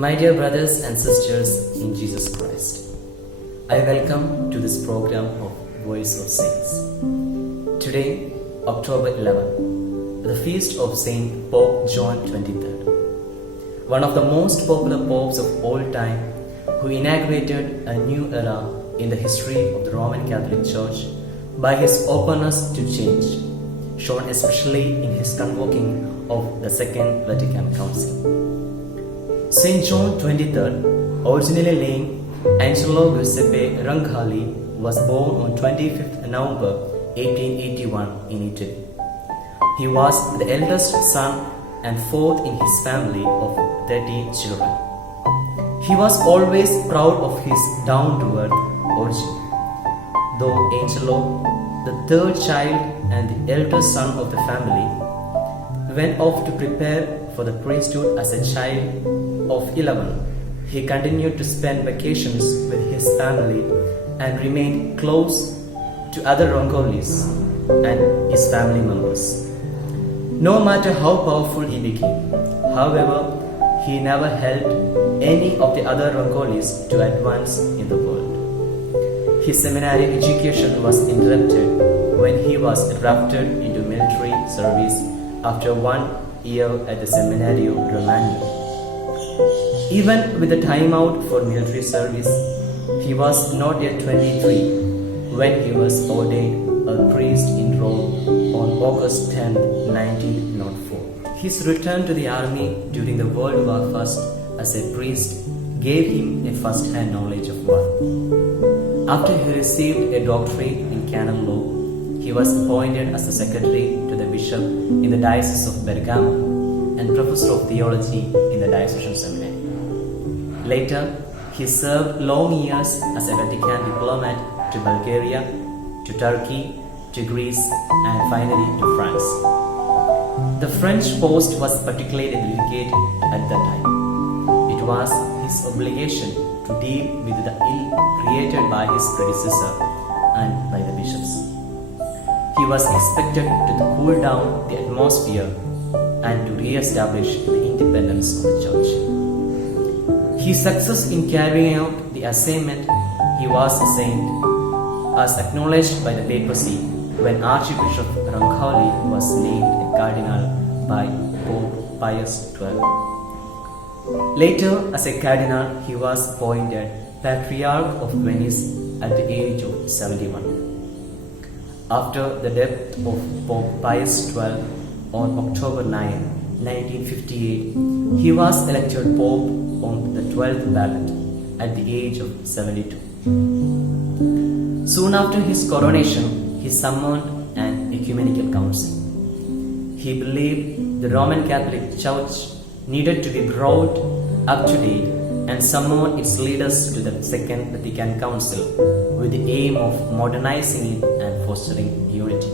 My dear brothers and sisters in Jesus Christ, I welcome to this program of Voice of Saints. Today, October 11, the feast of Saint Pope John XXIII, one of the most popular popes of all time, who inaugurated a new era in the history of the Roman Catholic Church by his openness to change, shown especially in his convoking of the Second Vatican Council. Saint John XXIII, originally named Angelo Giuseppe Roncalli, was born on 25th November 1881 in Italy. He was the eldest son and fourth in his family of 30 children. He was always proud of his down-to-earth origin. Though Angelo, the third child and the eldest son of the family, went off to prepare for the priesthood as a child of 11, he continued to spend vacations with his family and remained close to other Roncolis and his family members. No matter how powerful he became, however, he never helped any of the other Roncolis to advance in the world. His seminary education was interrupted when he was drafted into military service after 1 year at the Seminario Romano. Even with the time out for military service, he was not yet 23 when he was ordained a priest in Rome on August 10, 1904. His return to the army during the World War I as a priest gave him a first-hand knowledge of war. After he received a doctorate in canon law, he was appointed as the secretary to the bishop in the Diocese of Bergamo and professor of theology in the Diocesan Seminary. Later, he served long years as a Vatican diplomat to Bulgaria, to Turkey, to Greece, and finally to France. The French post was particularly delicate at that time. It was his obligation to deal with the ill created by his predecessor and by the bishops. He was expected to cool down the atmosphere and to re-establish the independence of the Church. His success in carrying out the assignment, he was a saint, as acknowledged by the papacy when Archbishop Roncalli was named a cardinal by Pope Pius XII. Later, as a cardinal, he was appointed Patriarch of Venice at the age of 71. After the death of Pope Pius XII on October 9, 1958, he was elected Pope on the 12th ballot at the age of 72. Soon after his coronation, he summoned an ecumenical council. He believed the Roman Catholic Church needed to be brought up to date and summoned its leaders to the Second Vatican Council with the aim of modernizing it and fostering unity.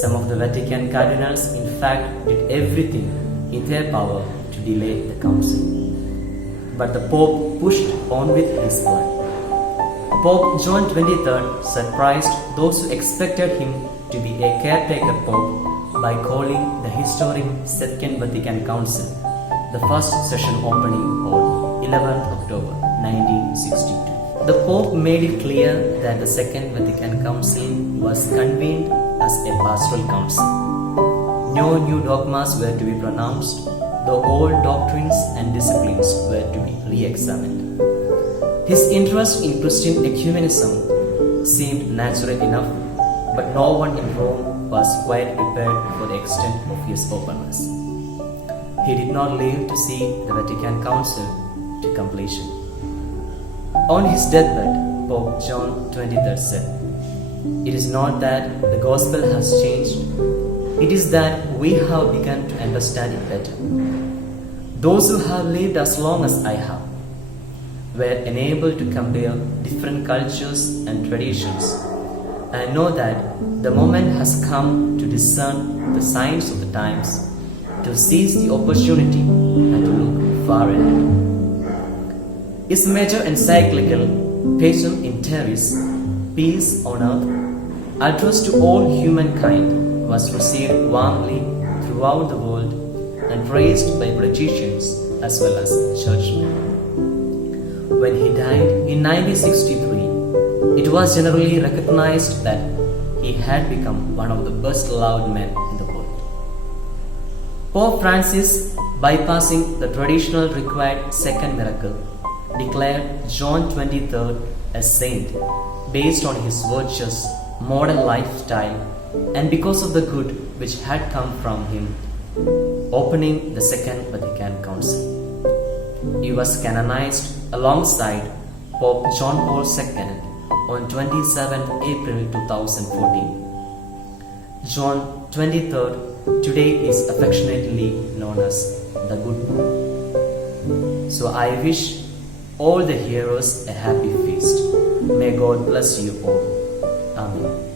Some of the Vatican cardinals, in fact, did everything in their power to delay the council. But the Pope pushed on with his plan. Pope John XXIII surprised those who expected him to be a caretaker Pope by calling the historic Second Vatican Council, the first session opening on 11th October 1962. The Pope made it clear that the Second Vatican Council was convened as a pastoral council. No new dogmas were to be pronounced, though all doctrines and disciplines were to be re-examined. His interest in Christian ecumenism seemed natural enough, but no one in Rome was quite prepared for the extent of his openness. He did not live to see the Vatican Council to completion. On his deathbed, Pope John XXIII said, "It is not that the gospel has changed, it is that we have begun to understand it better. Those who have lived as long as I have were enabled to compare different cultures and traditions and know that the moment has come to discern the signs of the times, to seize the opportunity and to look far ahead." His major encyclical, Pacem in Terris, Peace on Earth, addressed to all humankind, was received warmly throughout the world and praised by politicians as well as churchmen. When he died in 1963, it was generally recognized that he had become one of the best loved men in the world. Pope Francis, bypassing the traditional required second miracle, declared John 23rd a saint based on his virtuous modern lifestyle and because of the good which had come from him, opening the Second Vatican Council. He was canonized alongside Pope John Paul II on 27 April 2014. John 23rd today is affectionately known as the Good Pope. So I wish all the hearers a happy feast. May God bless you all. Amen.